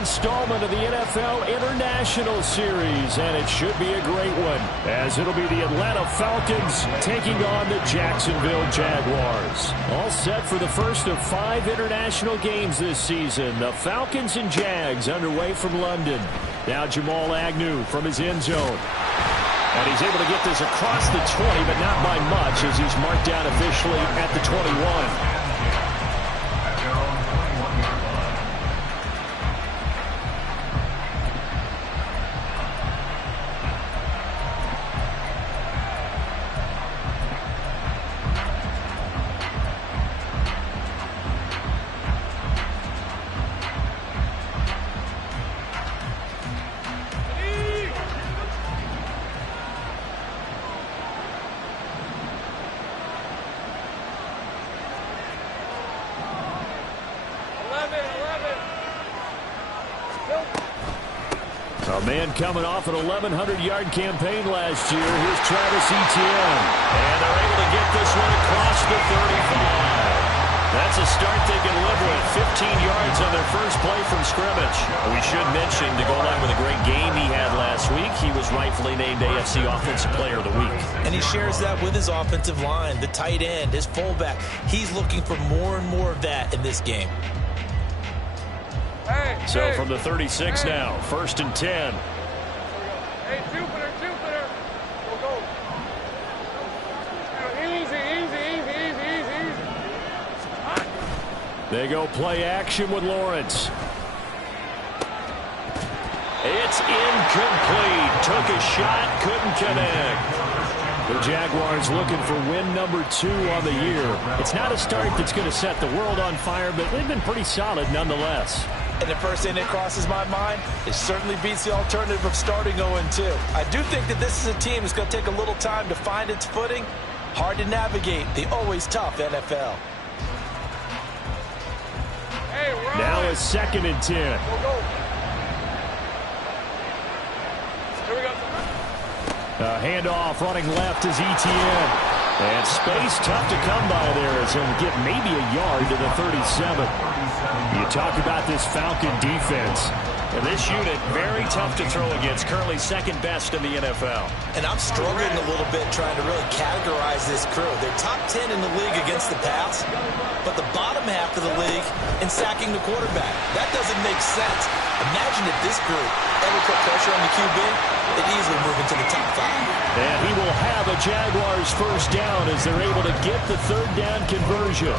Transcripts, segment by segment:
installment of the NFL International Series, and it should be a great one, as it'll be the Atlanta Falcons taking on the Jacksonville Jaguars. All set for the first of 5 international games this season. The Falcons and Jags underway from London. Now Jamal Agnew from his end zone. And he's able to get this across the 20, but not by much, as he's marked down officially at the 21. A man coming off an 1,100-yard campaign last year. Here's Travis Etienne. And they're able to get this one across the 35. That's a start they can live with. 15 yards on their first play from scrimmage. We should mention, to go along with a great game he had last week, he was rightfully named AFC Offensive Player of the Week. And he shares that with his offensive line, the tight end, his fullback. He's looking for more and more of that in this game. So from the 36 now, 1st and 10. Hey, Jupiter. Go. Easy. They go play action with Lawrence. It's incomplete. Took a shot, couldn't connect. The Jaguars looking for win number 2 on the year. It's not a start that's going to set the world on fire, but they've been pretty solid nonetheless. And the first thing that crosses my mind, it certainly beats the alternative of starting 0-2. I do think that this is a team that's going to take a little time to find its footing. Hard to navigate the always tough NFL. Hey, now a 2nd and 10. Go. Here we go. Handoff running left is Etienne. And space tough to come by there, as he'll get maybe a yard to the 37. You talk about this Falcon defense. And this unit, very tough to throw against, currently 2nd best in the NFL. And I'm struggling a little bit trying to really categorize this crew. They're top 10 in the league against the pass, but the bottom half of the league in sacking the quarterback. That doesn't make sense. Imagine if this group ever put pressure on the QB, they'd easily move into the top 5. And he will have a Jaguars first down as they're able to get the 3rd down conversion.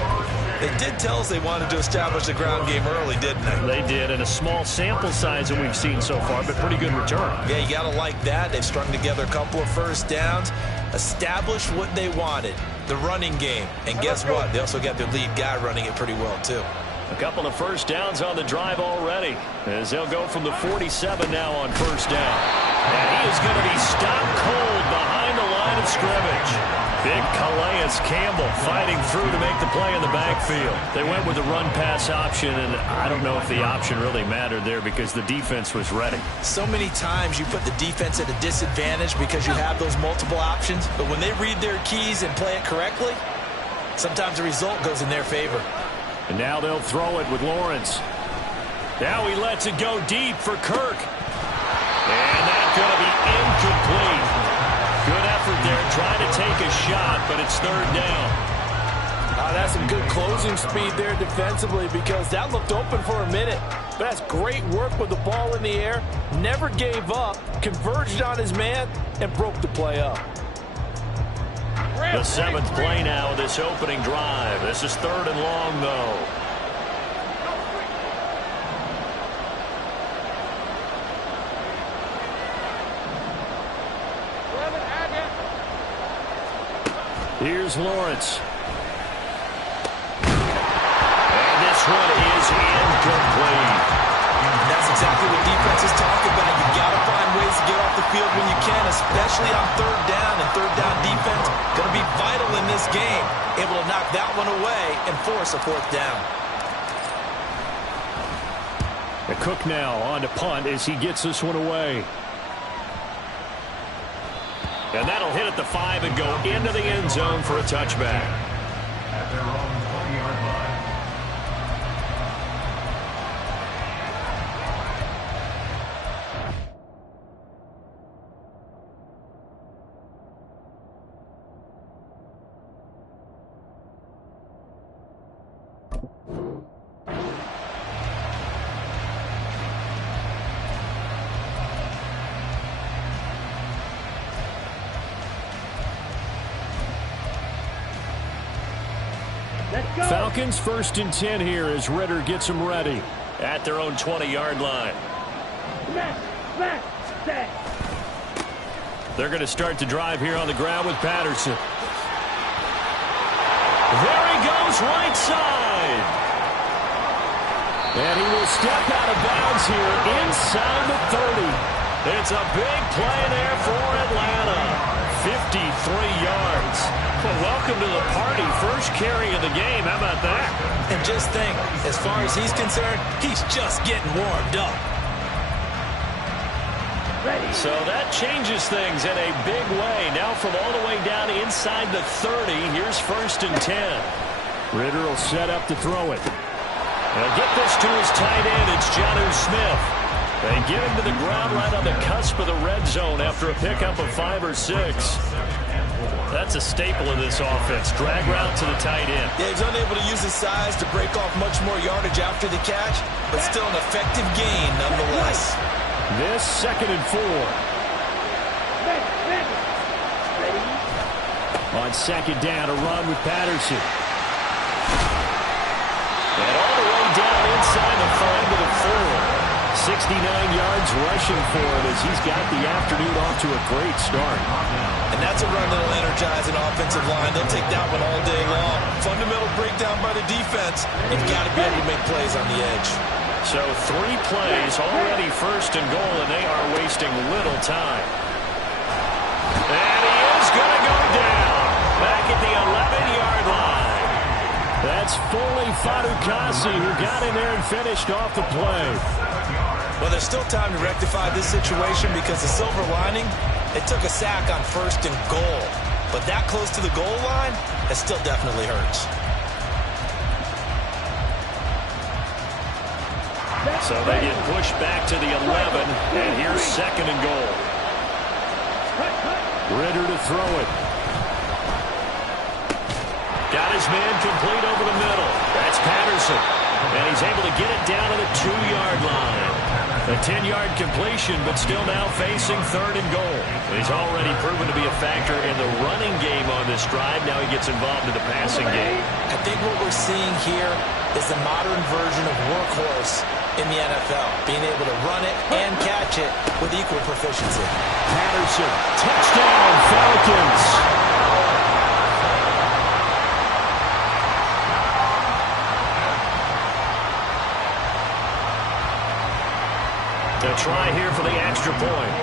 They did tell us they wanted to establish the ground game early, didn't they? They did, and a small sample size that we've seen so far, but pretty good return. Yeah, you got to like that. They've strung together a couple of first downs, established what they wanted, the running game. And guess what? They also got their lead guy running it pretty well, too. A couple of first downs on the drive already, as they'll go from the 47 now on first down. And he is going to be stopped cold behind the line of scrimmage. Big Calais Campbell fighting through to make the play in the backfield. They went with the run-pass option, and I don't know if the option really mattered there because the defense was ready. So many times you put the defense at a disadvantage because you have those multiple options, but when they read their keys and play it correctly, sometimes the result goes in their favor. And now they'll throw it with Lawrence. Now he lets it go deep for Kirk. And that's going to be incomplete. Good effort there, trying to take a shot, but it's 3rd down. That's some good closing speed there defensively, because that looked open for a minute. But that's great work with the ball in the air. Never gave up, converged on his man, and broke the play up. The 7th play now of this opening drive. This is 3rd and long, though. Here's Lawrence. And this one is incomplete. That's exactly what defenses talk about. You've got to find ways to get off the field when you can, especially on 3rd down. And 3rd down defense going to be vital in this game. Able to knock that one away and force a 4th down. The Cook now on to punt as he gets this one away. And that'll hit at the 5 and go into the end zone for a touchback. At their own 20-yard line. Falcons 1st and 10 here as Ritter gets them ready at their own 20-yard line. They're going to start to drive here on the ground with Patterson. There he goes, right side. And he will step out of bounds here inside the 30. It's a big play there for Atlanta. 53 yards. Well, welcome to the party. First carry of the game. How about that? And just think, as far as he's concerned, he's just getting warmed up. So that changes things in a big way. Now from all the way down inside the 30, here's 1st and 10. Ritter will set up to throw it. They'll get this to his tight end. It's Jonnu Smith. They get him to the ground right on the cusp of the red zone after a pickup of 5 or 6. That's a staple of this offense. Drag route to the tight end. Yeah, he's unable to use his size to break off much more yardage after the catch, but still an effective gain nonetheless. This 2nd and 4. On 2nd down, a run with Patterson. And all the way down inside the 5 to the 4. 69 yards rushing for him as he's got the afternoon off to a great start. And that's a run that'll energize an offensive line. They'll take that one all day long. Fundamental breakdown by the defense. You've got to be able to make plays on the edge. So 3 plays, already 1st and goal, and they are wasting little time. And he is going to go down back at the 11-yard line. That's Foley Fatukasi who got in there and finished off the play. Well, there's still time to rectify this situation because the silver lining, it took a sack on 1st and goal. But that close to the goal line, that still definitely hurts. So they get pushed back to the 11, and here's 2nd and goal. Ritter to throw it. Got his man complete over the middle. That's Patterson. And he's able to get it down to the 2-yard line. A 10-yard completion, but still now facing 3rd and goal. He's already proven to be a factor in the running game on this drive. Now he gets involved in the passing game. I think what we're seeing here is the modern version of workhorse in the NFL, being able to run it and catch it with equal proficiency. Patterson, touchdown, Falcons. A try here for the extra point.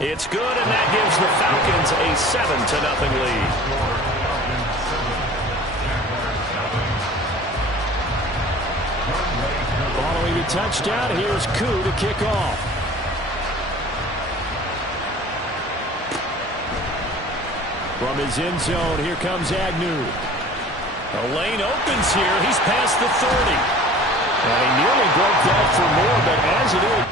It's good, and that gives the Falcons a 7-0 lead. Following the touchdown, here's Koo to kick off. From his end zone, here comes Agnew. The lane opens here. He's past the 30. And he nearly broke that for more, but as it is,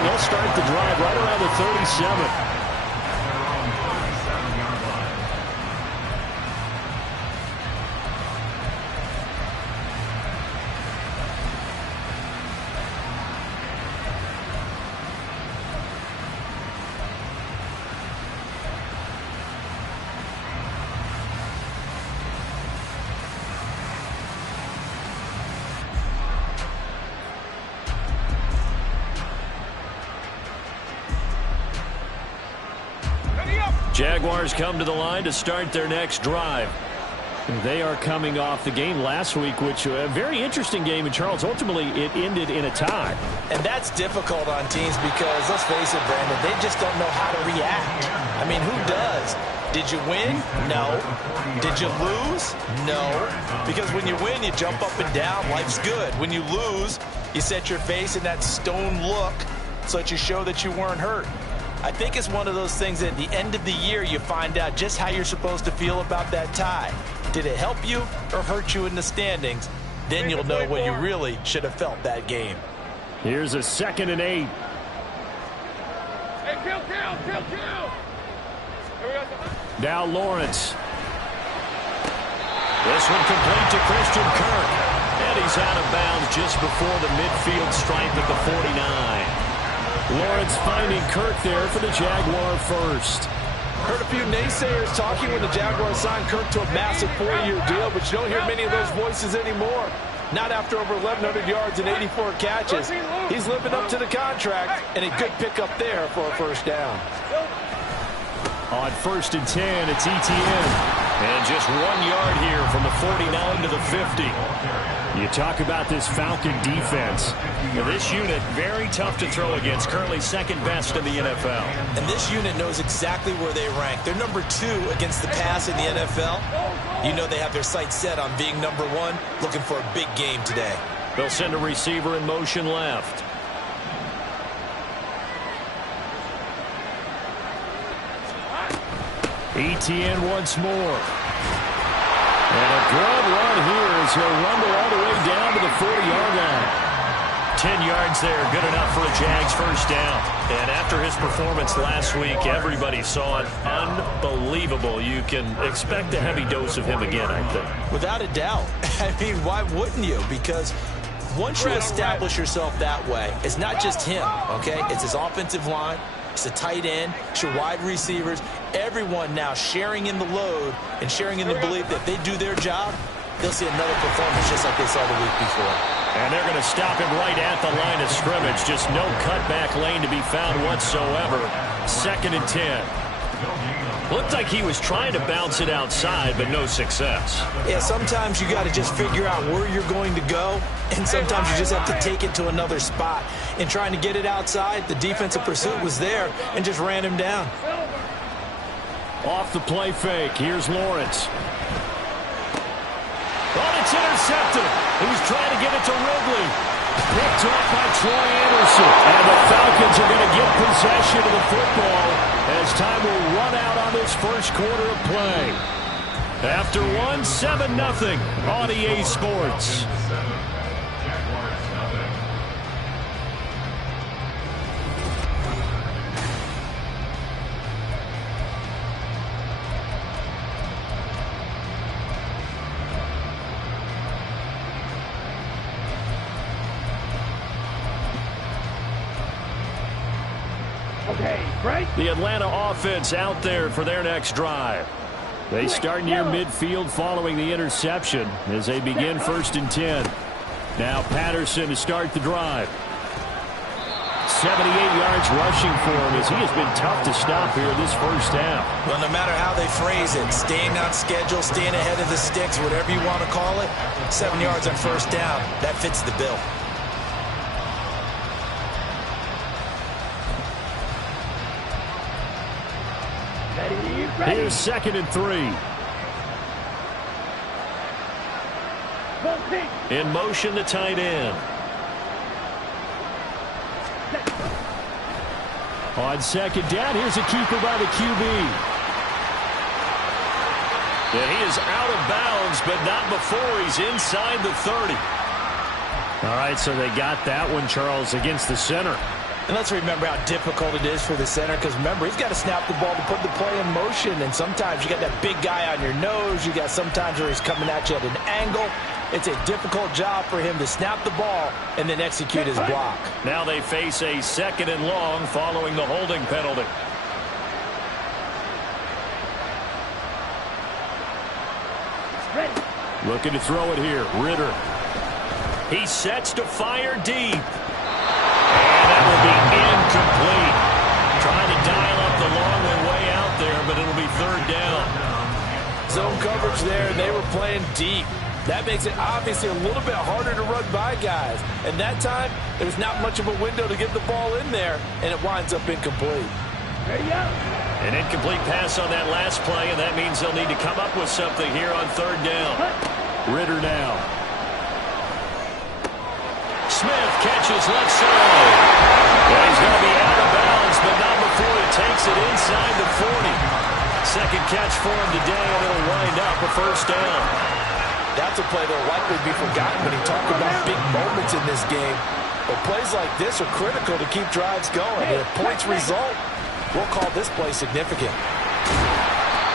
and they'll start the drive right around the 37. Jaguars come to the line to start their next drive. They are coming off the game last week, which a very interesting game. And, Charles, ultimately it ended in a tie. And that's difficult on teams because, let's face it, Brandon, they just don't know how to react. I mean, who does? Did you win? No. Did you lose? No. Because when you win, you jump up and down. Life's good. When you lose, you set your face in that stone look so that you show that you weren't hurt. I think it's one of those things that at the end of the year you find out just how you're supposed to feel about that tie. Did it help you or hurt you in the standings? Then you'll know what you really should have felt that game. Here's a 2nd and 8. Hey, kill. Now Lawrence. This one complete to Christian Kirk. And he's out of bounds just before the midfield stripe at the 49. Lawrence finding Kirk there for the Jaguar first. Heard a few naysayers talking when the Jaguars signed Kirk to a massive 4-year deal, but you don't hear many of those voices anymore. Not after over 1,100 yards and 84 catches. He's living up to the contract, and a good pickup there for a first down. On 1st and 10, it's ETN. And just 1 yard here from the 49 to the 50. You talk about this Falcon defense. Now, this unit, very tough to throw against, currently 2nd best in the NFL. And this unit knows exactly where they rank. They're number 2 against the pass in the NFL. You know they have their sights set on being number 1, looking for a big game today. They'll send a receiver in motion left. ETN once more. And a good run here as he'll rumble all the way down to the 40-yard line. 10 yards there, good enough for a Jags first down. And after his performance last week, everybody saw it. Unbelievable. You can expect a heavy dose of him again, I think. Without a doubt. I mean, why wouldn't you? Because once you establish yourself that way, it's not just him, okay? It's his offensive line. It's the tight end. It's your wide receivers. Everyone now sharing in the load and sharing in the belief that if they do their job, they'll see another performance just like they saw the week before. And they're going to stop him right at the line of scrimmage. Just no cutback lane to be found whatsoever. 2nd and 10. Looked like he was trying to bounce it outside, but no success. Yeah, sometimes you got to just figure out where you're going to go, and sometimes you just have to take it to another spot. In trying to get it outside, the defensive pursuit was there and just ran him down. Off the play fake, here's Lawrence. Oh, it's intercepted. He was trying to get it to Ridley. Picked off by Troy Anderson. And the Falcons are going to get possession of the football as time will run out on this first quarter of play. After 7-0 on EA Sports. The Atlanta offense out there for their next drive. They start near midfield following the interception as they begin 1st and 10. Now Patterson to start the drive. 78 yards rushing for him as he has been tough to stop here this first half. Well, no matter how they phrase it, staying on schedule, staying ahead of the sticks, whatever you want to call it, 7 yards on first down, that fits the bill. Here's 2nd and 3. In motion, the tight end. On 2nd down, here's a keeper by the QB. And he is out of bounds, but not before he's inside the 30. All right, so they got that one, Charles, against the center. And let's remember how difficult it is for the center, because remember, he's got to snap the ball to put the play in motion, and sometimes you got that big guy on your nose. You got sometimes where he's coming at you at an angle. It's a difficult job for him to snap the ball and then execute his block. Now they face a 2nd and long following the holding penalty. Looking to throw it here. Ritter. He sets to fire deep. And that will be incomplete. Trying to dial up the long way out there, but it'll be 3rd down. Zone coverage there, and they were playing deep. That makes it obviously a little bit harder to run by guys. And that time, there's not much of a window to get the ball in there, and it winds up incomplete. An incomplete pass on that last play, and that means they'll need to come up with something here on 3rd down. Ritter now. Smith catches left side. Well, he's going to be out of bounds, but not before he takes it inside the 40. Second catch for him today, and it'll wind up a 1st down. That's a play that'll likely be forgotten when you talk about big moments in this game. But plays like this are critical to keep drives going. And if points result, we'll call this play significant.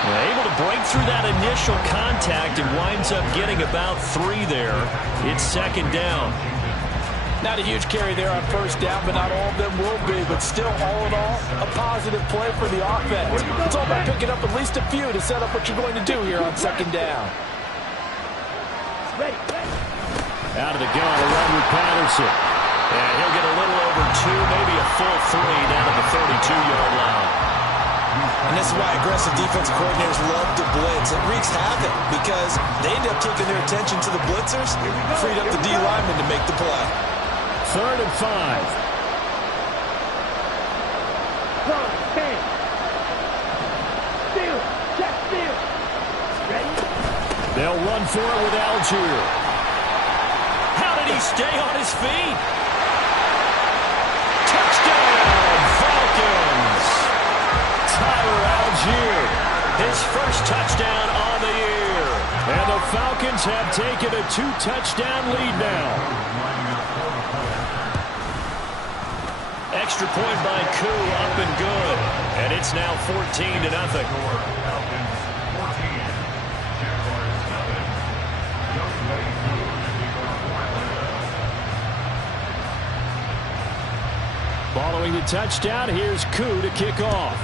Able to break through that initial contact and winds up getting about 3 there. It's 2nd down. Not a huge carry there on 1st down, but not all of them will be. But still, all in all, a positive play for the offense. It's all about picking up at least a few to set up what you're going to do here on 2nd down. Out of the gun, a run with Patterson. And he'll get a little over 2, maybe a full 3 down at the 32-yard line. And this is why aggressive defensive coordinators love to blitz. It wreaks havoc because they end up taking their attention to the blitzers, freed up the D lineman to make the play. 3rd and 5. They'll run for it with Algier. How did he stay on his feet? Touchdown, Falcons! Tyler Algier, his first touchdown on the year. And the Falcons have taken a 2-touchdown lead now. Extra point by Koo, up and good. And it's now 14-0. Following the touchdown, here's Koo to kick off.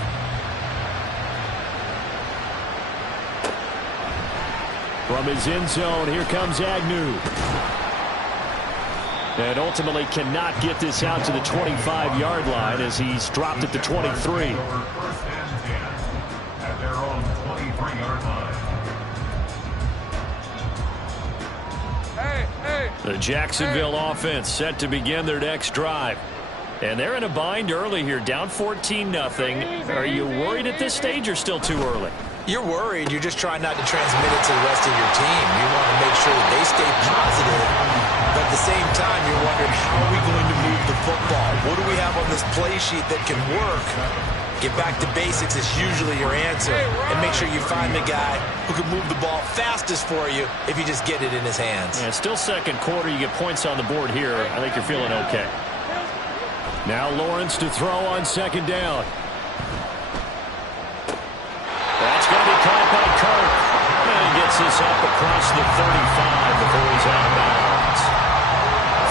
From his end zone, here comes Agnew. And ultimately cannot get this out to the 25-yard line as he's dropped at the 23. The Jacksonville offense set to begin their next drive. And they're in a bind early here, down 14-0. Are you worried at this stage or still too early? You're worried. You're just trying not to transmit it to the rest of your team. You want to make sure that they stay positive. But at the same time, you're wondering, how are we going to move the football? What do we have on this play sheet that can work? Get back to basics is usually your answer. And make sure you find the guy who can move the ball fastest for you if you just get it in his hands. Yeah, still 2nd quarter. You get points on the board here. I think you're feeling okay. Now Lawrence to throw on 2nd down. That's going to be caught by Kirk. And he gets this up across the 35 before he's out of bounds.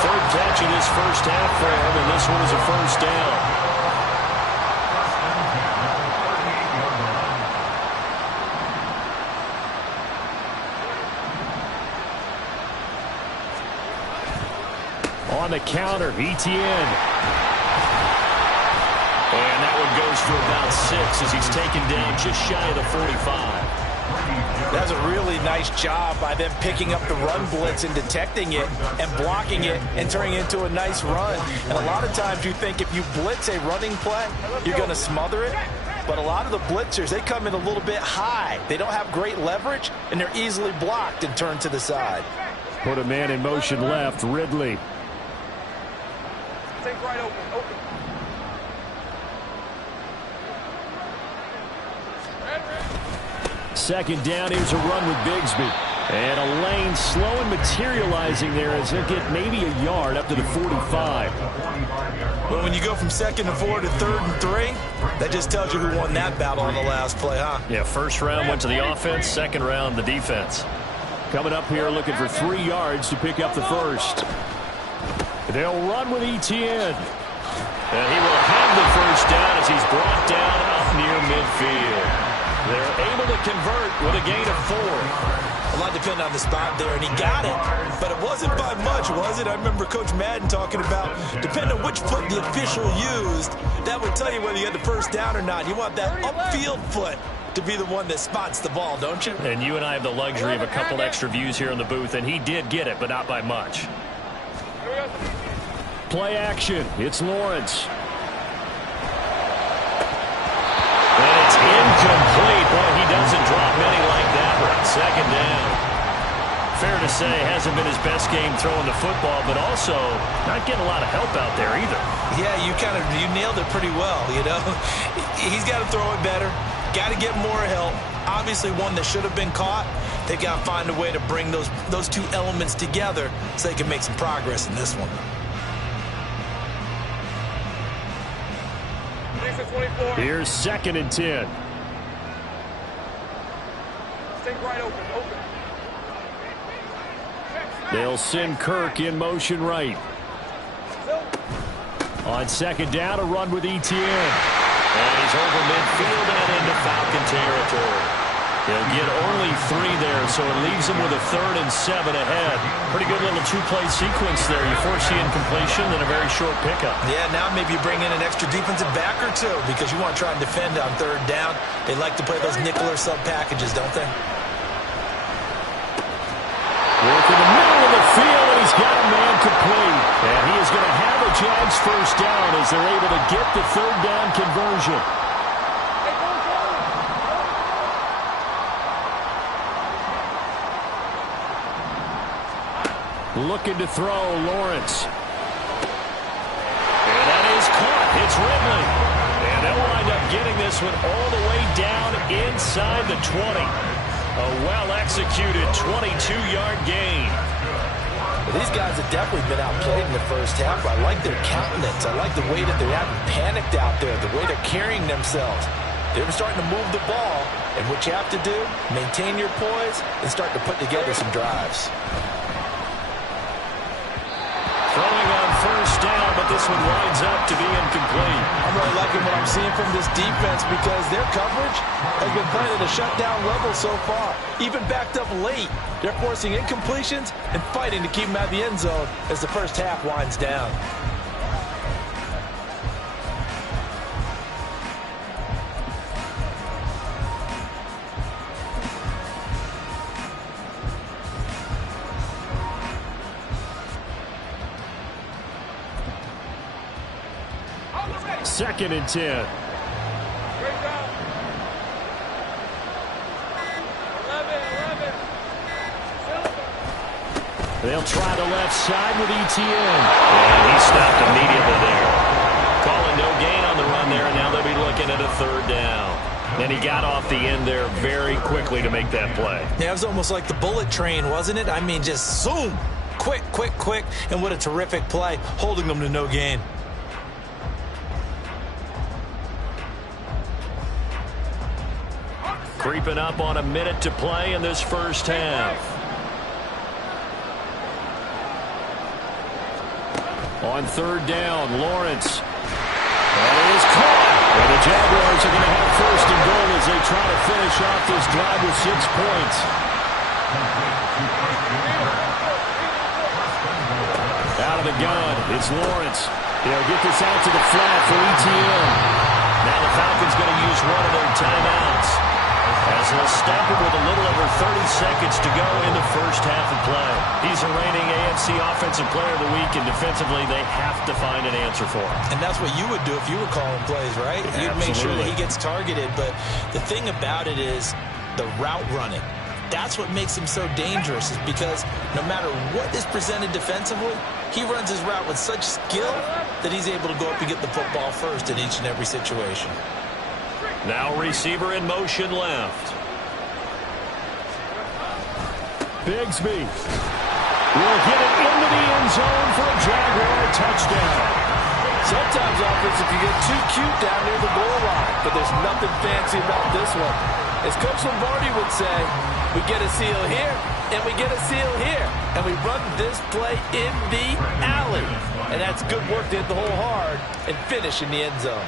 3rd catch in his first half for him, and this one is a 1st down. On the counter, Etienne. And that one goes for about 6 as he's taken down just shy of the 45. That's a really nice job by them picking up the run blitz and detecting it and blocking it and turning it into a nice run. And a lot of times you think if you blitz a running play, you're going to smother it. But a lot of the blitzers, they come in a little bit high. They don't have great leverage, and they're easily blocked and turned to the side. Put a man in motion left, Ridley. Take right open. 2nd down, here's a run with Bigsby. And a lane slow and materializing there as they get maybe a yard up to the 45. Well, when you go from 2nd and 4 to 3rd and 3, that just tells you who won that battle on the last play, huh? Yeah, first round went to the offense, second round the defense. Coming up here looking for 3 yards to pick up the first. They'll run with Etienne. And he will have the first down as he's brought down up near midfield. They're able to convert with a gain of 4. A lot depended on the spot there, and he got it. But it wasn't by much, was it? I remember Coach Madden talking about, depending on which foot the official used, that would tell you whether you had the first down or not. You want that upfield foot to be the one that spots the ball, don't you? And you and I have the luxury of a couple extra views here in the booth, and he did get it, but not by much. Play action. It's Lawrence. And it's incomplete. Boy, he doesn't drop many like that one. Second down. Fair to say, hasn't been his best game throwing the football, but also not getting a lot of help out there either. Yeah, you nailed it pretty well, you know. He's got to throw it better. Got to get more help. Obviously one that should have been caught. They've got to find a way to bring those two elements together so they can make some progress in this one. Here's 2nd and 10. Stay right open. They'll send Kirk in motion right. On 2nd down, a run with Etienne. And he's over midfield and into Falcon territory. He'll get only 3 there, so it leaves him with a 3rd and 7 ahead. Pretty good little 2-play sequence there. You force the incompletion, then a very short pickup. Yeah, now maybe you bring in an extra defensive back or 2 because you want to try and defend on 3rd down. They like to play those nickel or sub packages, don't they? Work in the middle of the field, and he's got a man complete. And he is going to have a Jags first down as they're able to get the 3rd down conversion. Looking to throw, Lawrence. And that is caught. It's Ridley. And they'll wind up getting this one all the way down inside the 20. A well-executed 22-yard gain. Well, these guys have definitely been outplayed in the first half. I like their countenance. I like the way that they haven't panicked out there, the way they're carrying themselves. They're starting to move the ball, and what you have to do, maintain your poise and start to put together some drives. Throwing on first down, but this one winds up to be incomplete. I'm really liking what I'm seeing from this defense because their coverage has been playing at a shutdown level so far. Even backed up late, they're forcing incompletions and fighting to keep them out of the end zone as the first half winds down. Second and 10. Great job. 11. They'll try the left side with Etienne. And he stopped immediately there. Calling no gain on the run there, and now they'll be looking at a 3rd down. And he got off the end there very quickly to make that play. Yeah, it was almost like the bullet train, wasn't it? I mean, just zoom. Quick, quick, quick. And what a terrific play, holding them to no gain. Creeping up on a minute to play in this first half. On 3rd down, Lawrence. That is caught. And the Jaguars are going to have 1st and goal as they try to finish off this drive with 6 points. Out of the gun, it's Lawrence. He'll get this out to the flat for Etienne. Now the Falcons going to use one of their timeouts, as they'll stop it with a little over 30 seconds to go in the first half of play. He's the reigning AFC Offensive Player of the Week, and defensively they have to find an answer for him. And that's what you would do if you were calling plays, right? You'd make sure that he gets targeted. But the thing about it is the route running. That's what makes him so dangerous, is because no matter what is presented defensively, he runs his route with such skill that he's able to go up and get the football first in each and every situation. Now receiver in motion left. Bigsby will get it into the end zone for a Jaguar touchdown. Sometimes offense can get too cute down near the goal line, but there's nothing fancy about this one. As Coach Lombardi would say, we get a seal here, and we get a seal here, and we run this play in the alley. And that's good work to hit the hole hard and finish in the end zone.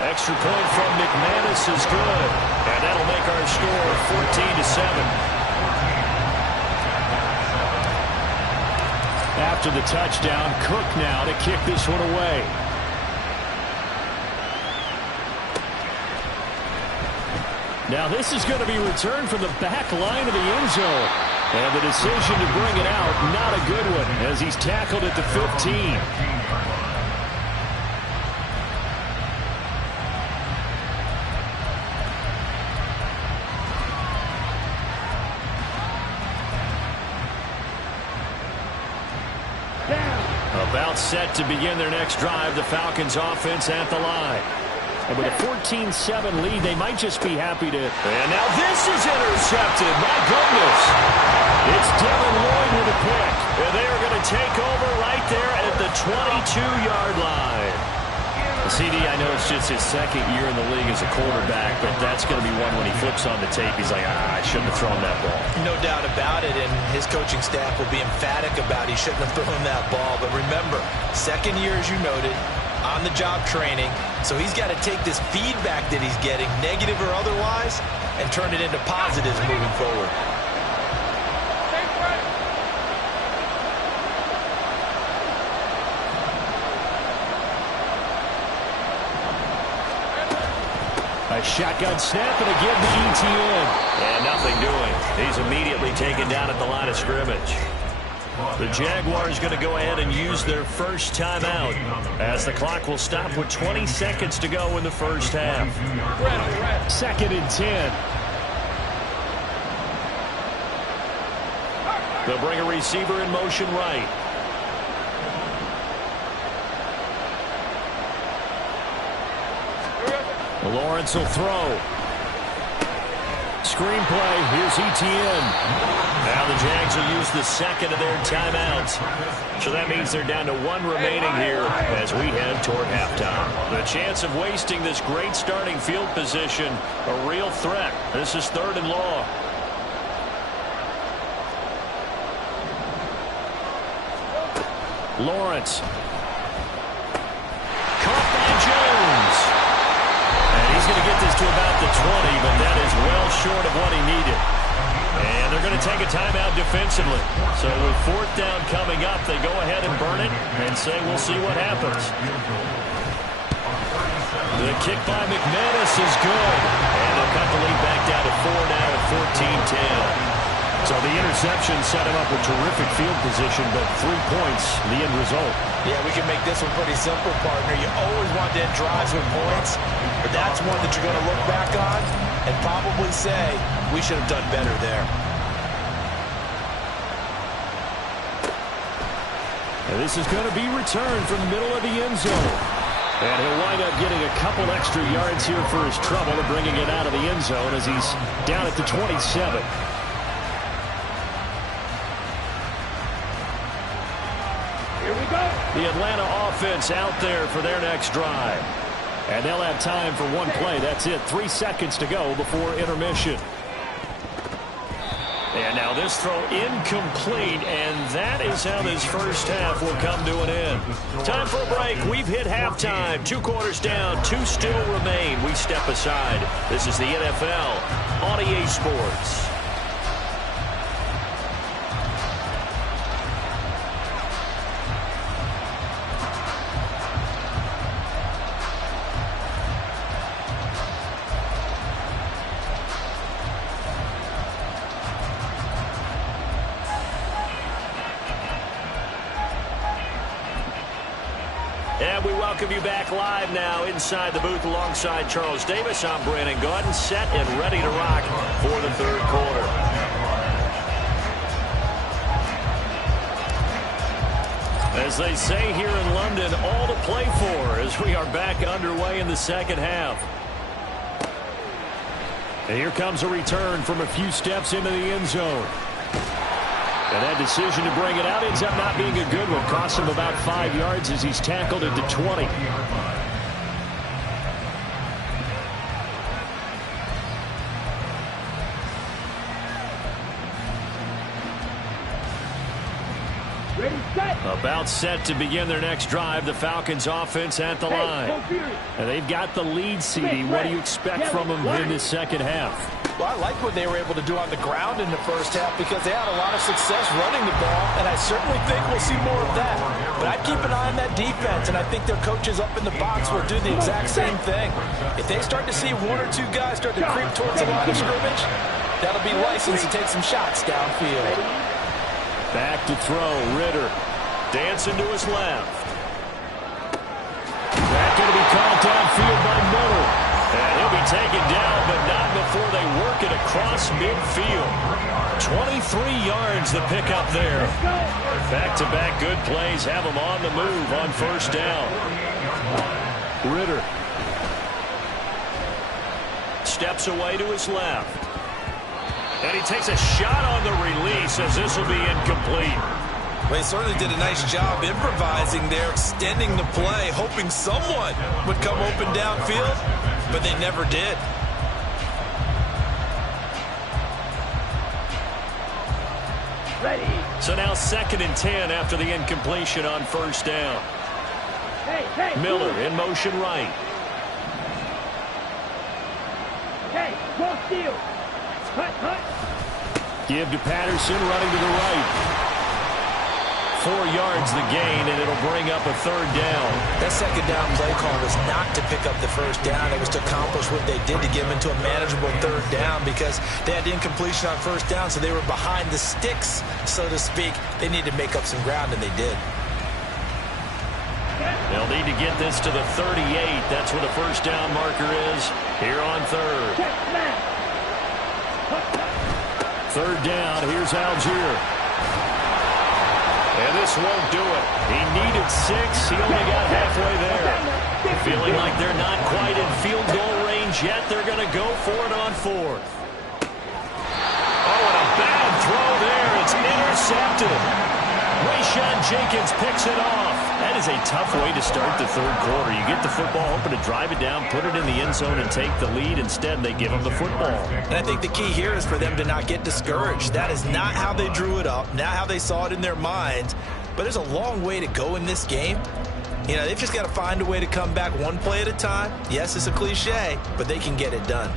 Extra point from McManus is good, and that'll make our score 14-7. After the touchdown, Cook now to kick this one away. Now this is going to be returned from the back line of the end zone. And the decision to bring it out, not a good one, as he's tackled at the 15. About set to begin their next drive, the Falcons offense at the line. And with a 14-7 lead, they might just be happy to... And now this is intercepted. My goodness. It's Devin Lloyd with a pick. And they are going to take over right there at the 22-yard line. CD, I know it's just his second year in the league as a quarterback, but that's going to be one when he flips on the tape. He's like, I shouldn't have thrown that ball. No doubt about it, and his coaching staff will be emphatic about he shouldn't have thrown that ball. But remember, second year, as you noted, on-the-job training, so he's got to take this feedback that he's getting, negative or otherwise, and turn it into positives moving forward. A shotgun snap, and again to ETN. And nothing doing. He's immediately taken down at the line of scrimmage. The Jaguars going to go ahead and use their first timeout as the clock will stop with 20 seconds to go in the first half. 2nd and 10. They'll bring a receiver in motion right. Lawrence will throw. Screenplay. Here's ETN. Now the Jags will use the second of their timeouts. So that means they're down to one remaining here as we head toward halftime. The chance of wasting this great starting field position, a real threat. This is 3rd and long. Lawrence. Caught by Jones. And he's going to get this to about the 20, but that is well short of what he needed. And they're going to take a timeout defensively. So with 4th down coming up, they go ahead and burn it and say we'll see what happens. The kick by McManus is good. And they'll cut the lead back down to 4 now at 14-10. So the interception set him up with terrific field position, but 3 points, the end result. Yeah, we can make this one pretty simple, partner. You always want to end drives with points, but that's one that you're going to look back on and probably say, we should have done better there. And this is going to be returned from the middle of the end zone. And he'll wind up getting a couple extra yards here for his trouble and bringing it out of the end zone as he's down at the 27. The Atlanta offense out there for their next drive. And they'll have time for one play. That's it. 3 seconds to go before intermission. And now this throw incomplete, and that is how this first half will come to an end. Time for a break. We've hit halftime. 2 quarters down, 2 still remain. We step aside. This is the NFL on EA Sports. And we welcome you back live now inside the booth alongside Charles Davis. I'm Brandon Gaudin, set and ready to rock for the 3rd quarter. As they say here in London, all to play for as we are back underway in the 2nd half. And here comes a return from a few steps into the end zone. And that decision to bring it out ends up not being a good one. Costs him about 5 yards as he's tackled at the 20. About set to begin their next drive. The Falcons offense at the line. And they've got the lead, CD. What do you expect from them in this second half? Well, I like what they were able to do on the ground in the first half because they had a lot of success running the ball, and I certainly think we'll see more of that. But I'd keep an eye on that defense, and I think their coaches up in the box will do the exact same thing. If they start to see one or two guys start to creep towards the line of scrimmage, that'll be license to take some shots downfield. Back to throw, Ritter. Dancing to his left. That's going to be called downfield by Miller. And he'll be taken down, but not before they work it across midfield. 23 yards the pickup there. Back-to-back good plays have him on the move on first down. Ritter. Steps away to his left. And he takes a shot on the release as this will be incomplete. Well, he certainly did a nice job improvising there, extending the play, hoping someone would come open downfield, but they never did. Ready. So now 2nd and 10 after the incompletion on first down. Miller in motion right. Go steal. Give to Patterson running to the right. 4 yards the gain, and it'll bring up a 3rd down. That second down play call was not to pick up the first down. It was to accomplish what they did to get them into a manageable 3rd down because they had incompletion on first down, so they were behind the sticks, so to speak. They needed to make up some ground, and they did. They'll need to get this to the 38. That's where the first down marker is here on 3rd. 3rd down. Here's Algier. And this won't do it. He needed 6. He only got halfway there. Feeling like they're not quite in field goal range yet. They're going to go for it on 4th. Oh, and a bad throw there. It's intercepted. Rayshawn Jenkins picks it off. That is a tough way to start the 3rd quarter. You get the football, hoping to drive it down, put it in the end zone, and take the lead. Instead, they give them the football. And I think the key here is for them to not get discouraged. That is not how they drew it up, not how they saw it in their minds. But there's a long way to go in this game. You know, they've just got to find a way to come back one play at a time. Yes, it's a cliche, but they can get it done.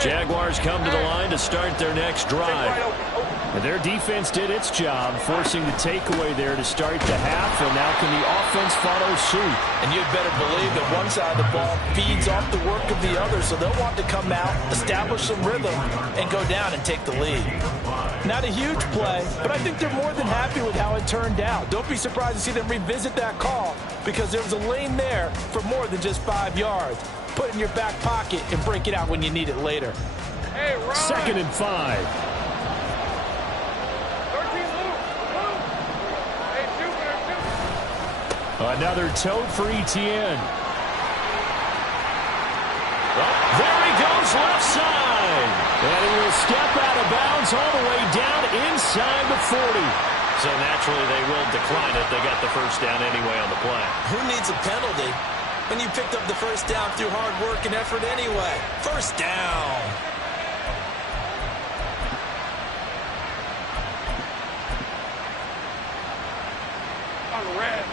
Jaguars come to the line to start their next drive. And their defense did its job, forcing the takeaway there to start the half, and now can the offense follow suit? And you'd better believe that one side of the ball feeds off the work of the other, so they'll want to come out, establish some rhythm, and go down and take the lead. Not a huge play, but I think they're more than happy with how it turned out. Don't be surprised to see them revisit that call, because there was a lane there for more than just 5 yards. Put it in your back pocket and break it out when you need it later. 2nd and 5. Another tote for Etienne. Oh, there he goes left side. And he will step out of bounds all the way down inside the 40. So naturally they will decline it. They got the first down anyway on the play. Who needs a penalty when you picked up the first down through hard work and effort anyway? First down. On red.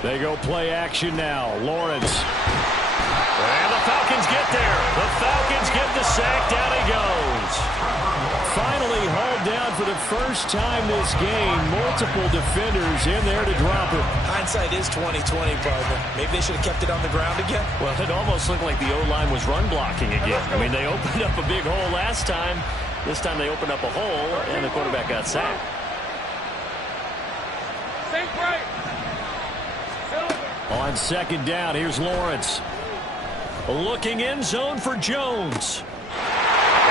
They go play action now. Lawrence. And the Falcons get there. The Falcons get the sack. Down he goes. Finally hauled down for the first time this game. Multiple defenders in there to drop it. Hindsight is 20/20, partner. Maybe they should have kept it on the ground again. Well, it almost looked like the O-line was run blocking again. I mean, they opened up a big hole last time. This time they opened up a hole, and the quarterback got sacked. Think right. On 2nd down, here's Lawrence. Looking end zone for Jones.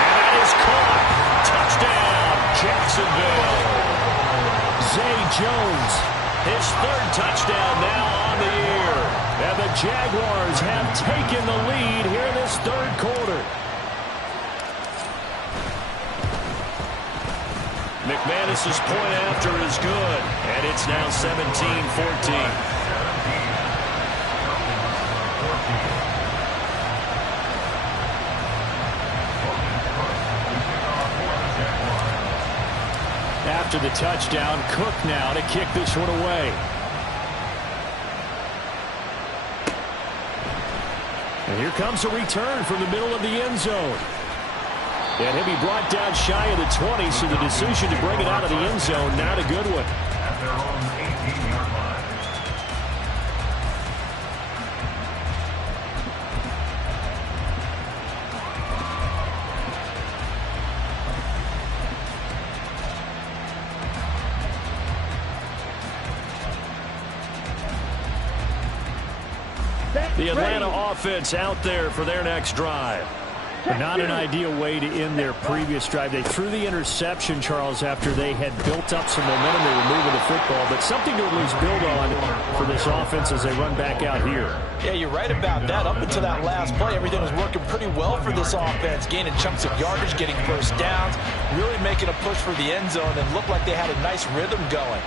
And that is caught. Touchdown, Jacksonville. Zay Jones, his third touchdown now on the year. And the Jaguars have taken the lead here in this third quarter. McManus's point after is good, and it's now 17-14. After the touchdown, Cook now to kick this one away. And here comes a return from the middle of the end zone. And he'll be brought down shy of the 20, so the decision to bring it out of the end zone, not a good one. At their own 18-yard line. The Atlanta offense out there for their next drive. Not an ideal way to end their previous drive. They threw the interception, Charles, after they had built up some momentum. They were moving the football, but something to at least build on for this offense as they run back out here. Yeah, you're right about that. Up until that last play, everything was working pretty well for this offense, gaining chunks of yardage, getting first downs, really making a push for the end zone, and looked like they had a nice rhythm going.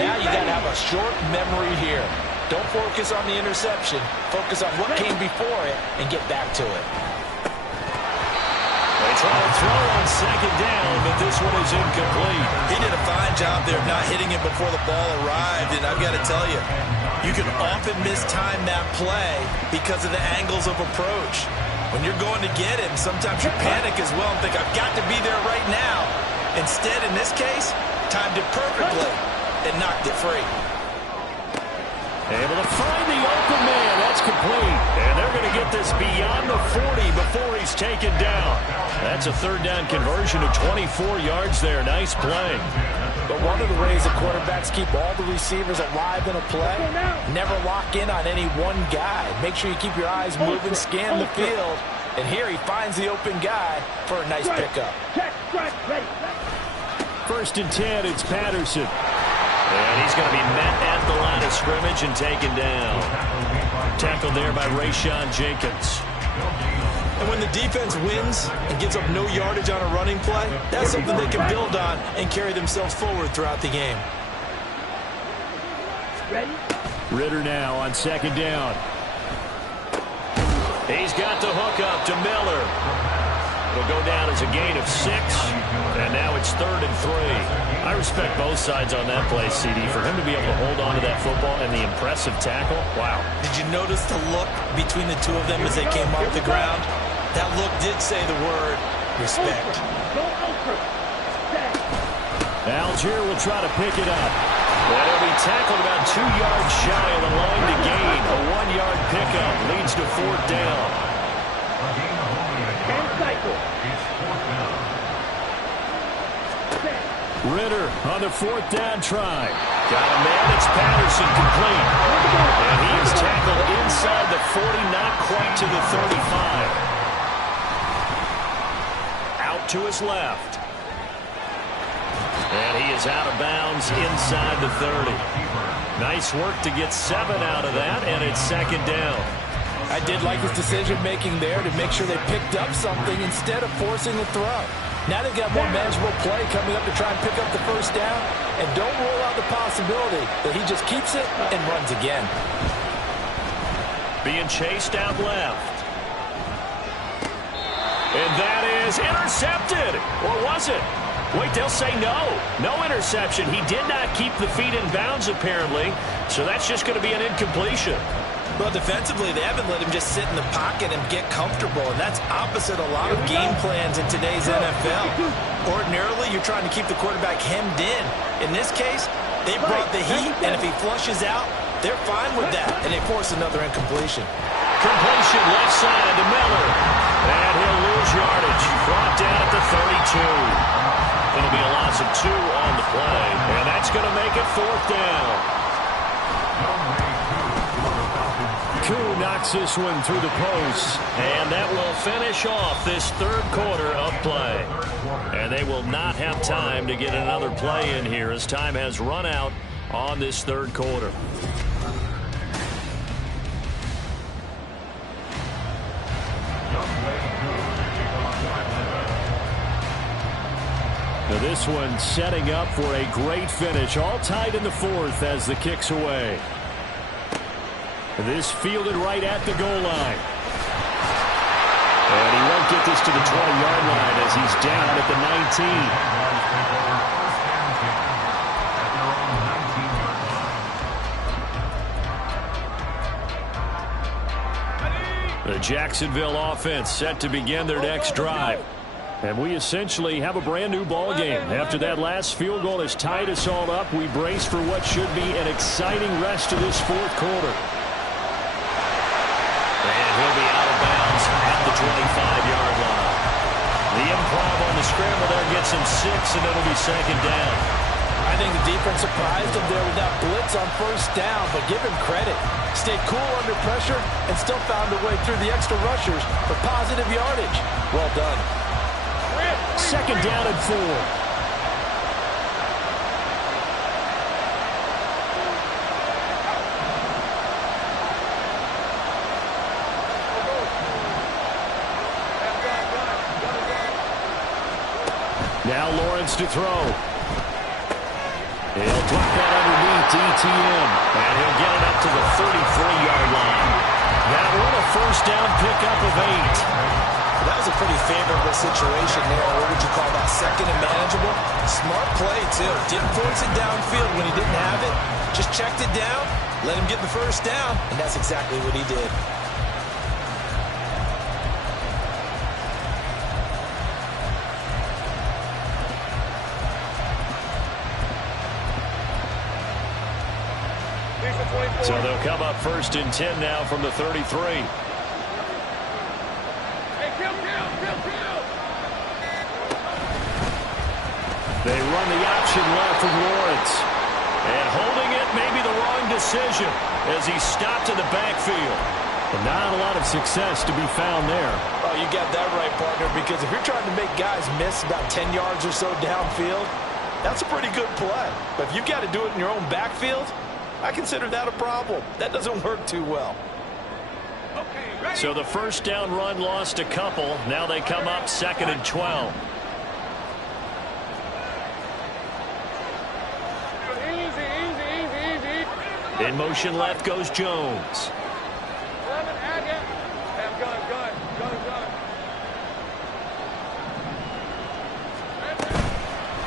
Now you got to have a short memory here. Don't focus on the interception. Focus on what came before it and get back to it. They try to throw on second down, but this one is incomplete. He did a fine job there of not hitting it before the ball arrived, and I've got to tell you, you can often mistime that play because of the angles of approach. When you're going to get him, sometimes you panic as well and think, I've got to be there right now. Instead, in this case, timed it perfectly and knocked it free. Able to find the open man. That's complete. And they're going to get this beyond the 40 before he's taken down. That's a third down conversion of 24 yards there. Nice play. But one of the ways that quarterbacks keep all the receivers alive in a play, never lock in on any one guy. Make sure you keep your eyes moving, scan the field. And here he finds the open guy for a nice pickup. First and 10, it's Patterson. And he's going to be met at the line of scrimmage and taken down. Tackled there by Rayshon Jenkins. And when the defense wins and gives up no yardage on a running play, that's something they can build on and carry themselves forward throughout the game. Ritter now on second down. He's got the hook up to Miller. It'll go down as a gain of 6, and now it's 3rd and 3. I respect both sides on that play, CD. For him to be able to hold on to that football and the impressive tackle, wow. Did you notice the look between the two of them as they came off the ground? That look did say the word respect. Algier will try to pick it up. That'll be tackled about 2 yards shy of the line to gain. A 1-yard pickup leads to 4th down. Ritter on the 4th down try. Got a man. It's Patterson complete. And he is tackled inside the 40, not quite to the 35. Out to his left. And he is out of bounds inside the 30. Nice work to get 7 out of that, and it's 2nd down. I did like his decision-making there to make sure they picked up something instead of forcing a throw. Now they've got more manageable play coming up to try and pick up the first down. And don't rule out the possibility that he just keeps it and runs again. Being chased out left. And that is intercepted. Or was it? Wait, they'll say no. No interception. He did not keep the feet in bounds, apparently. So that's just going to be an incompletion. Well, defensively, they haven't let him just sit in the pocket and get comfortable, and that's opposite a lot of game plans in today's NFL. Ordinarily, you're trying to keep the quarterback hemmed in. In this case, they brought the heat, and if he flushes out, they're fine with that, and they force another incompletion. Completion left side to Miller. And he'll lose yardage. Brought down at the 32. It'll be a loss of 2 on the play, and that's going to make it 4th down. Koo knocks this one through the post. And that will finish off this third quarter of play. And they will not have time to get another play in here as time has run out on this third quarter. Now this one setting up for a great finish. All tied in the fourth as the kick's away. This fielded right at the goal line. And he won't get this to the 20-yard line as he's down at the 19. The Jacksonville offense set to begin their next drive. And we essentially have a brand new ball game. After that last field goal has tied us all up, we brace for what should be an exciting rest of this fourth quarter. And he'll be out of bounds at the 25-yard line. The improv on the scramble there gets him 6, and it'll be second down. I think the defense surprised him there with that blitz on first down, but give him credit. Stayed cool under pressure and still found a way through the extra rushers for positive yardage. Well done. Second down and 4. Now Lawrence to throw. He'll tuck that underneath to ETN. And he'll get it up to the 33-yard line. That one a first down pickup of 8. That was a pretty favorable situation there. What would you call that? Second and manageable? Smart play, too. Didn't force it downfield when he didn't have it. Just checked it down, let him get the first down, and that's exactly what he did. So they'll come up first and 10 now from the 33. They run the option left with Lawrence. And holding it may be the wrong decision as he stopped in the backfield. But not a lot of success to be found there. Oh, you got that right, partner, because if you're trying to make guys miss about 10 yards or so downfield, that's a pretty good play. But if you've got to do it in your own backfield, I consider that a problem. That doesn't work too well. So the first down run lost a couple. Now they come up second and 12. In motion left goes Jones.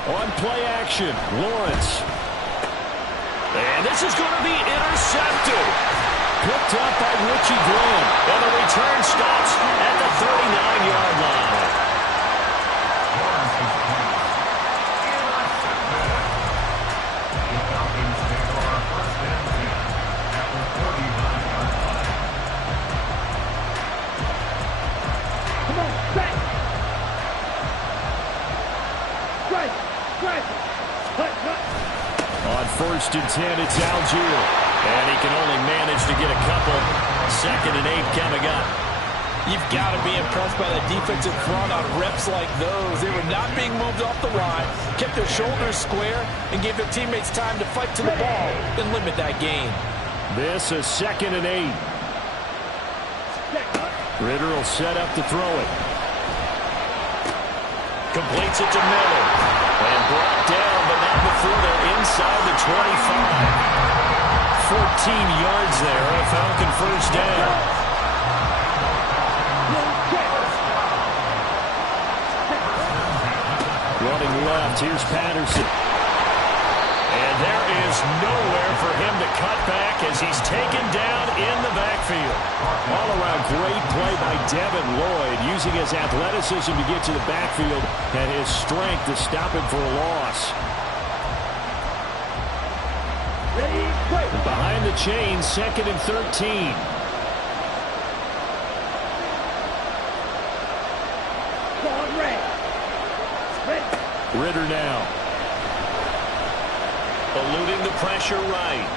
On play action, Lawrence. And this is going to be intercepted. Picked up by Richie Grant. And the return stops at the 39-yard line. On first and 10, it's Algier. And he can only manage to get a couple. Second and 8 coming up. You've got to be impressed by the defensive front on reps like those. They were not being moved off the line, kept their shoulders square, and gave their teammates time to fight to the ball and limit that gain. This is second and 8. Ritter will set up to throw it. Completes it to Miller. And brought down, but not before they're inside the 25. 14 yards there, a Falcon first down. Running left, here's Patterson. And there is nowhere for him to cut back as he's taken down in the backfield. All-around great play by Devin Lloyd, using his athleticism to get to the backfield and his strength to stop him for a loss. Behind the chain, second and 13. Ritter now. Eluding the pressure right.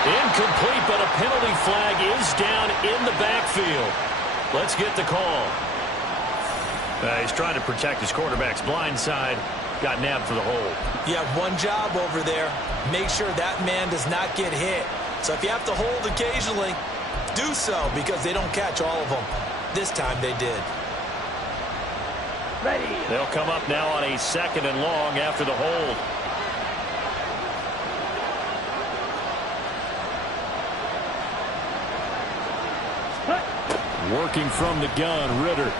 Incomplete, but a penalty flag is down in the backfield. Let's get the call. He's trying to protect his quarterback's blind side. Got nabbed for the hold. You have one job over there. Make sure that man does not get hit. So if you have to hold occasionally, do so, because they don't catch all of them. This time they did. Ready. They'll come up now on a 2nd and long after the hold. Working from the gun, Ritter.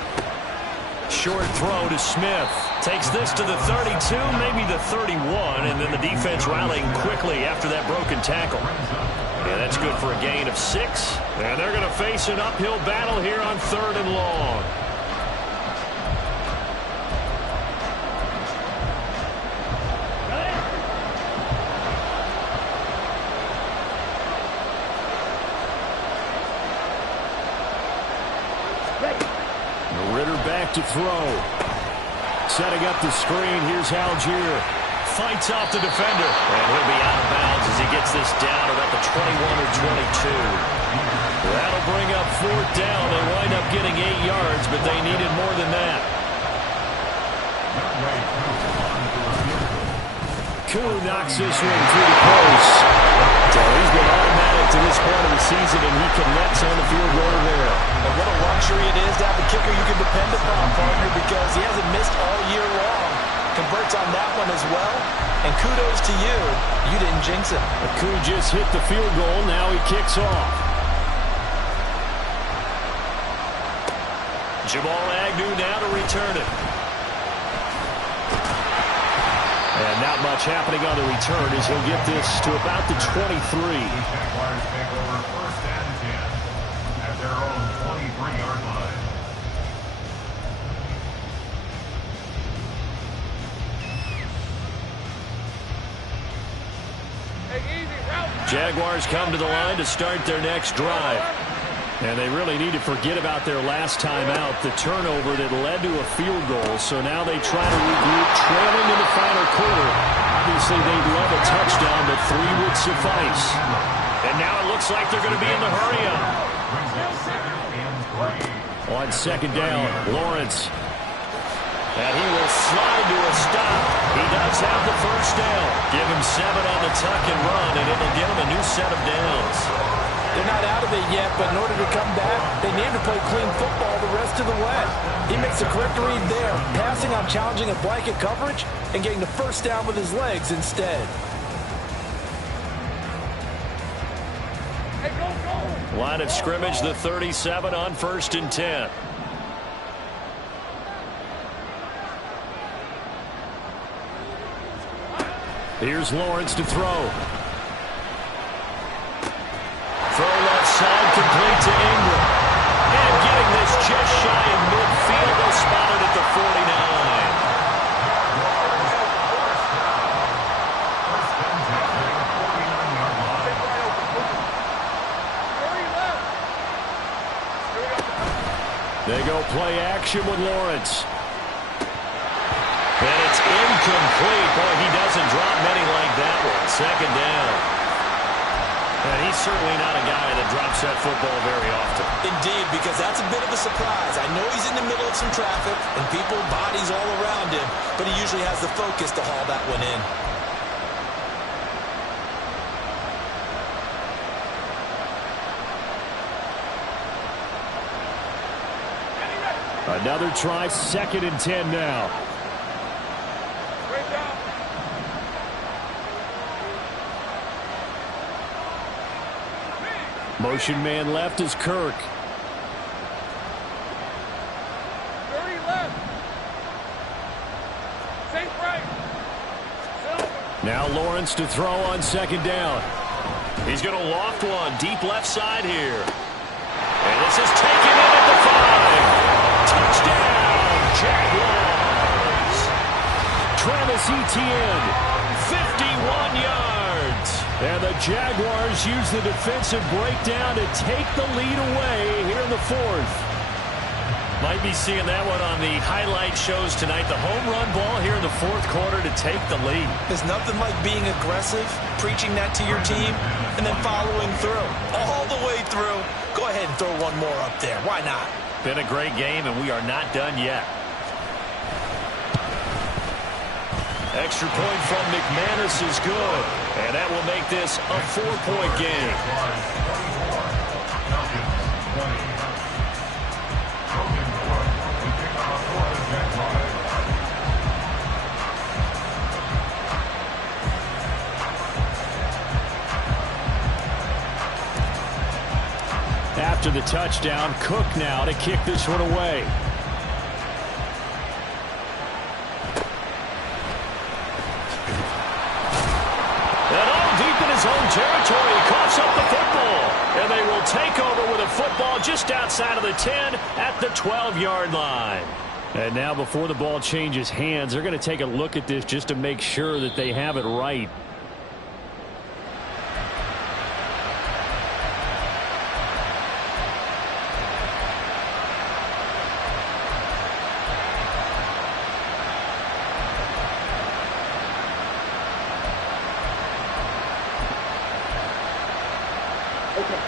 Short throw to Smith. Takes this to the 32, maybe the 31, and then the defense rallying quickly after that broken tackle. Yeah, that's good for a gain of 6. And they're going to face an uphill battle here on 3rd and long. Ritter back to throw. Setting up the screen. Here's Algier. Fights off the defender. And he'll be out of bounds as he gets this down about the 21 or 22. That'll bring up 4th down. They wind up getting 8 yards, but they needed more than that. Koo knocks this one through the post. So he's been automatic to this point of the season, and he connects on the field goal there. And what a luxury it is to have a kicker you can depend upon, partner, because he hasn't missed all year long. Converts on that one as well. And kudos to you. You didn't jinx it. Koo just hit the field goal. Now he kicks off. Jamal Agnew now to return it. And not much happening on the return as he'll get this to about the 23. Jaguars take over 1st and 10 at their own 23-yard line. Hey, easy, route. Jaguars come to the line to start their next drive. And they really need to forget about their last time out, the turnover that led to a field goal. So now they try to regroup, trailing in the final quarter. Obviously, they'd love a touchdown, but 3 would suffice. And now it looks like they're going to be in the hurry-up. On 2nd down, Lawrence. And he will slide to a stop. He does have the 1st down. Give him 7 on the tuck and run, and it'll give him a new set of downs. They're not out of it yet, but in order to come back, they need to play clean football the rest of the way. He makes the correct read there, passing on challenging a blanket coverage and getting the 1st down with his legs instead. Hey, go, go. Line of scrimmage, the 37 on 1st and 10. Here's Lawrence to throw. Throw left side, complete to Ingram. And getting this just shy of midfield. They'll spot it at the 49. They go play action with Lawrence. And it's incomplete. Boy, he doesn't drop many like that one. 2nd down. And he's certainly not a guy that drops that football very often. Indeed, because that's a bit of a surprise. I know he's in the middle of some traffic and people, bodies all around him, but he usually has the focus to haul that one in. Another try, 2nd and 10 now. Straight down. Motion man left is Kirk. 30 left. Safe right. Silver. Now Lawrence to throw on 2nd down. He's going to loft one deep left side here. And this is taken in at the 5. Touchdown, Jaguars. Travis Etienne, 51 yards. And the Jaguars use the defensive breakdown to take the lead away here in the 4th. Might be seeing that one on the highlight shows tonight. The home run ball here in the fourth quarter to take the lead. There's nothing like being aggressive, preaching that to your team, and then following through. All the way through. Go ahead and throw one more up there. Why not? Been a great game, and we are not done yet. Extra point from McManus is good. And that will make this a 4-point game. After the touchdown, Cook now to kick this one away. His own territory, he coughs up the football, and they will take over with a football just outside of the 10 at the 12-yard line. And now before the ball changes hands, they're going to take a look at this just to make sure that they have it right.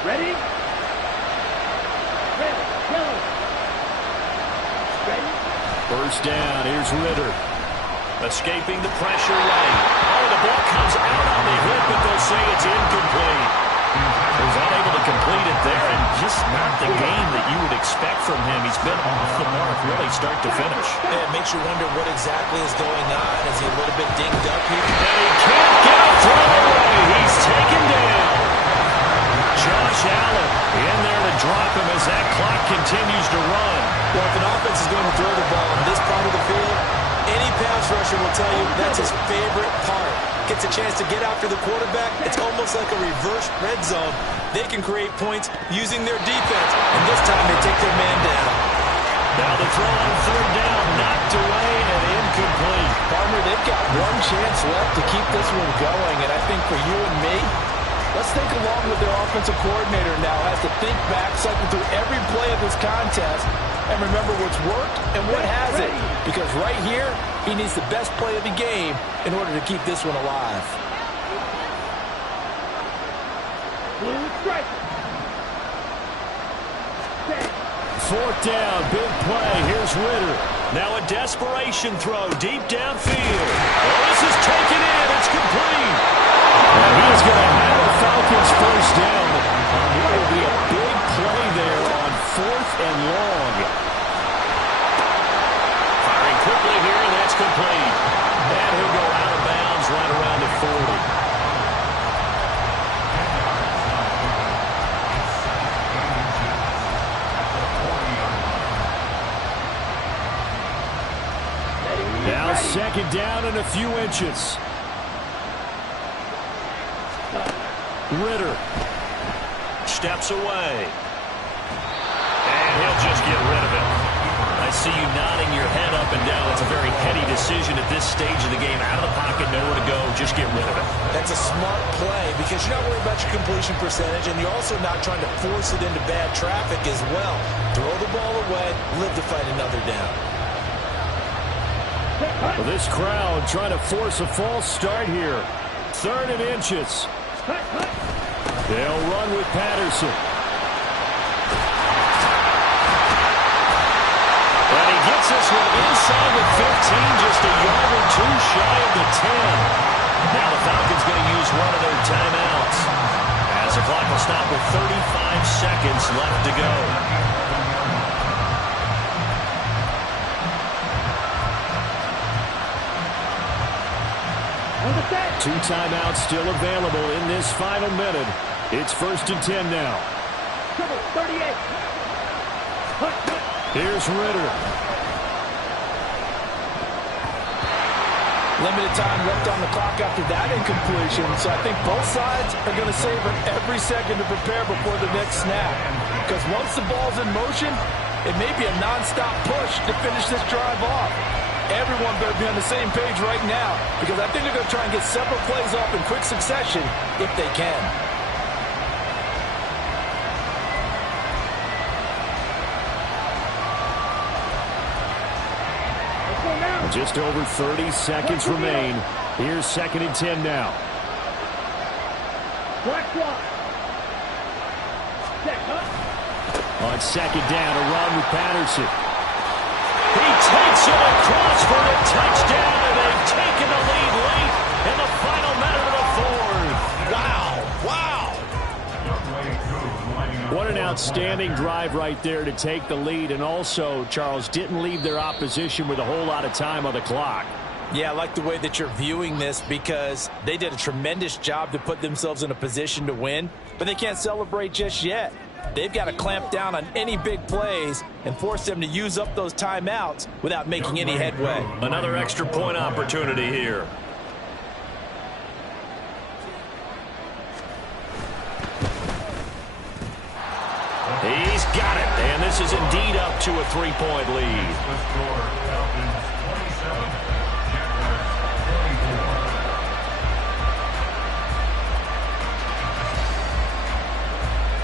Ready? First down, here's Ritter. Escaping the pressure right. Oh, the ball comes out on the hit, but they'll say it's incomplete. He was unable to complete it there, and just not the game that you would expect from him. He's been off the mark really start to finish. Yeah, it makes you wonder what exactly is going on. Is he a little bit dinged up here? And he can't get a throw away. He's taken down. Josh Allen in there to drop him as that clock continues to run. Well, if an offense is going to throw the ball in this part of the field, any pass rusher will tell you that's his favorite part. Gets a chance to get after the quarterback. It's almost like a reverse red zone. They can create points using their defense, and this time they take their man down. Now the throw on third down, knocked away and incomplete. Farmer, they've got one chance left to keep this one going, and I think for you and me, let's think along with their offensive coordinator now. Has to think back, cycle through every play of this contest, and remember what's worked and what hasn't. Because right here, he needs the best play of the game in order to keep this one alive. Fourth down, big play. Here's Ritter. Now a desperation throw deep downfield. Oh, this is taken in. It's complete. And he is going to have a Falcons first down. It will be a big play there on 4th and long. Firing quickly here, and that's complete. And he'll go out of bounds right around the 40. Now second down and a few inches. Ritter steps away. And he'll just get rid of it. I see you nodding your head up and down. It's a very heady decision at this stage of the game. Out of the pocket, nowhere to go. Just get rid of it. That's a smart play because you're not worried about your completion percentage, and you're also not trying to force it into bad traffic as well. Throw the ball away, live to fight another down. Well, this crowd trying to force a false start here. 3rd and inches. They'll run with Patterson. And he gets this one inside the 15, just a yard or two shy of the 10. Now the Falcons going to use one of their timeouts, as the clock will stop with 35 seconds left to go. Two timeouts still available in this final minute. It's 1st and 10 now. 38. Here's Ritter. Limited time left on the clock after that incompletion, so I think both sides are going to savor every second to prepare before the next snap. Because once the ball's in motion, it may be a non-stop push to finish this drive off. Everyone better be on the same page right now, because I think they're going to try and get several plays off in quick succession if they can. Just over 30 seconds remain. Here's 2nd and 10 now. On 2nd down, a run with Patterson. He takes it across for the touchdown, and they've taken the lead late in the final minute of the 4th. Wow. What an outstanding drive right there to take the lead, and also, Charles, didn't leave their opposition with a whole lot of time on the clock. Yeah, I like the way that you're viewing this because they did a tremendous job to put themselves in a position to win, but they can't celebrate just yet. They've got to clamp down on any big plays and force them to use up those timeouts without making any headway. Another extra point opportunity here. He's got it, and this is indeed up to a 3-point lead.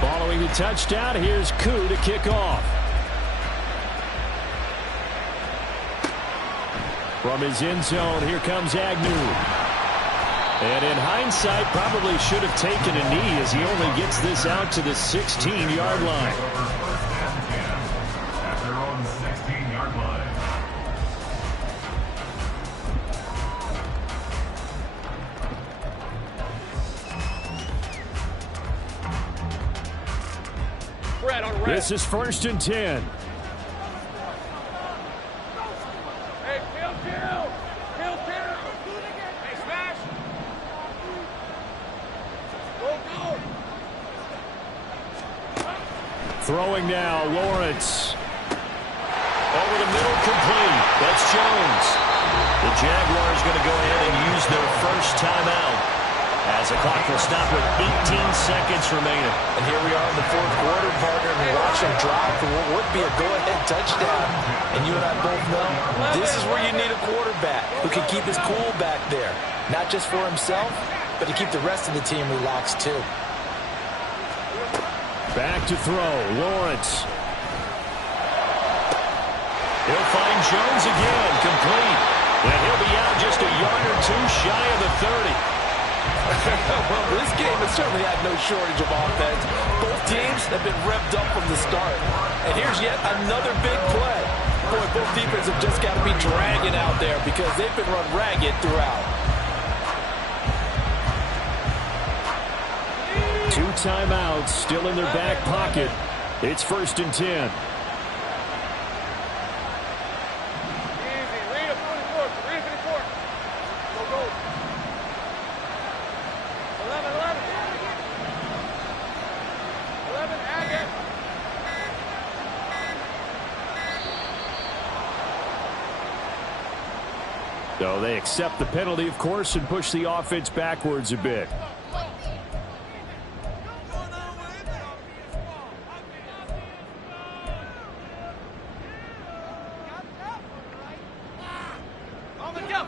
Following the touchdown, here's Koo to kick off. From his end zone, here comes Agnew. And in hindsight, probably should have taken a knee as he only gets this out to the 16-yard line. At their own 16-yard line. This is 1st and 10. Hey, kill. Hey, smash. Go. Throwing now, Lawrence. Over the middle, complete. That's Jones. The Jaguars going to go ahead and use their first timeout as the clock will stop with 18 seconds remaining. And here we are in the 4th quarter, partner, and we're watching them drive for what would be a go-ahead touchdown. And you and I both know this is where you need a quarterback who can keep his cool back there. Not just for himself, but to keep the rest of the team relaxed too. Back to throw, Lawrence. He'll find Jones again, complete. And he'll be out just a yard or two shy of the 30. Well, this game has certainly had no shortage of offense. Both teams have been revved up from the start. And here's yet another big play. Boy, both defenses have just got to be dragging out there because they've been run ragged throughout. 2 timeouts still in their back pocket. It's 1st and 10. So they accept the penalty, of course, and push the offense backwards a bit.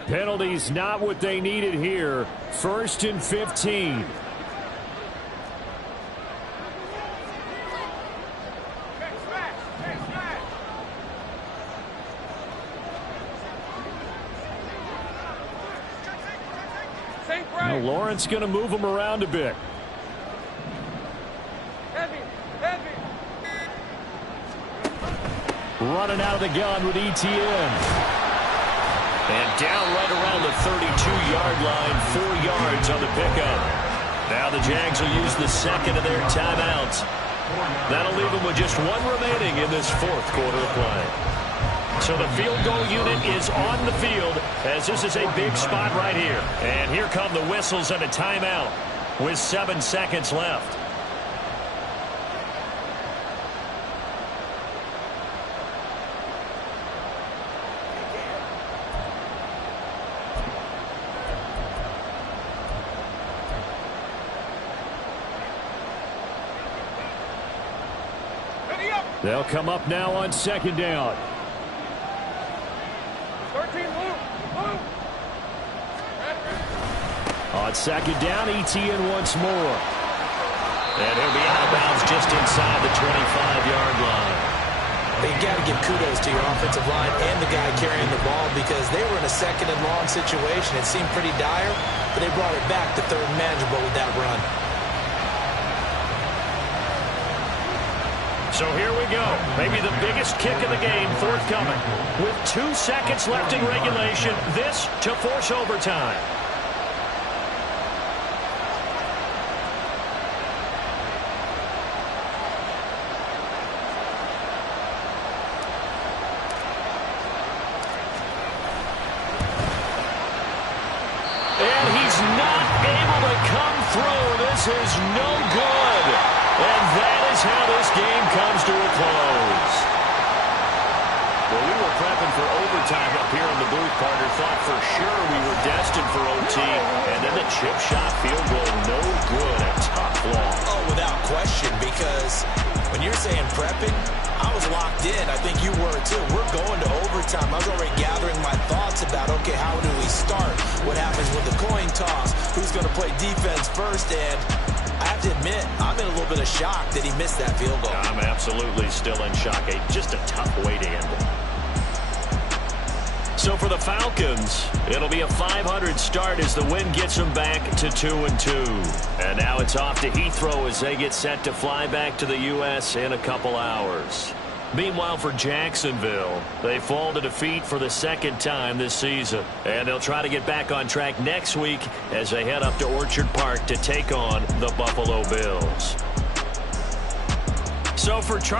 Penalties not what they needed here. 1st and 15. Now Lawrence going to move him around a bit. Running out of the gun with ETN. And down right around the 32-yard line, 4 yards on the pickup. Now the Jags will use the second of their timeouts. That'll leave them with just 1 remaining in this 4th quarter of play. So the field goal unit is on the field as this is a big spot right here. And here come the whistles and a timeout with 7 seconds left. They'll come up now on 2nd down. 13, move. On 2nd down, ETN once more. And he'll be out of bounds just inside the 25-yard line. But you got to give kudos to your offensive line and the guy carrying the ball because they were in a second and long situation. It seemed pretty dire, but they brought it back to third and manageable with that run. So here we go. Maybe the biggest kick of the game forthcoming. With 2 seconds left in regulation, this to force overtime. And he's not able to come through. This is no good. And that is how this game comes to a close. Well, we were prepping for overtime up here in the booth, partner. Thought for sure we were destined for OT. And then the chip shot field goal, no good. A tough loss. Oh, without question, because when you're saying prepping, I was locked in. I think you were too. We're going to overtime. I was already gathering my thoughts about, okay, how do we start? What happens with the coin toss? Who's going to play defense first? And I have to admit, I'm in a little bit of shock that he missed that field goal. I'm absolutely still in shock. Just a tough way to end it. So for the Falcons, it'll be a 500 start as the win gets them back to 2-2. And now it's off to Heathrow as they get set to fly back to the U.S. in a couple hours. Meanwhile, for Jacksonville, they fall to defeat for the second time this season. And they'll try to get back on track next week as they head up to Orchard Park to take on the Buffalo Bills. So for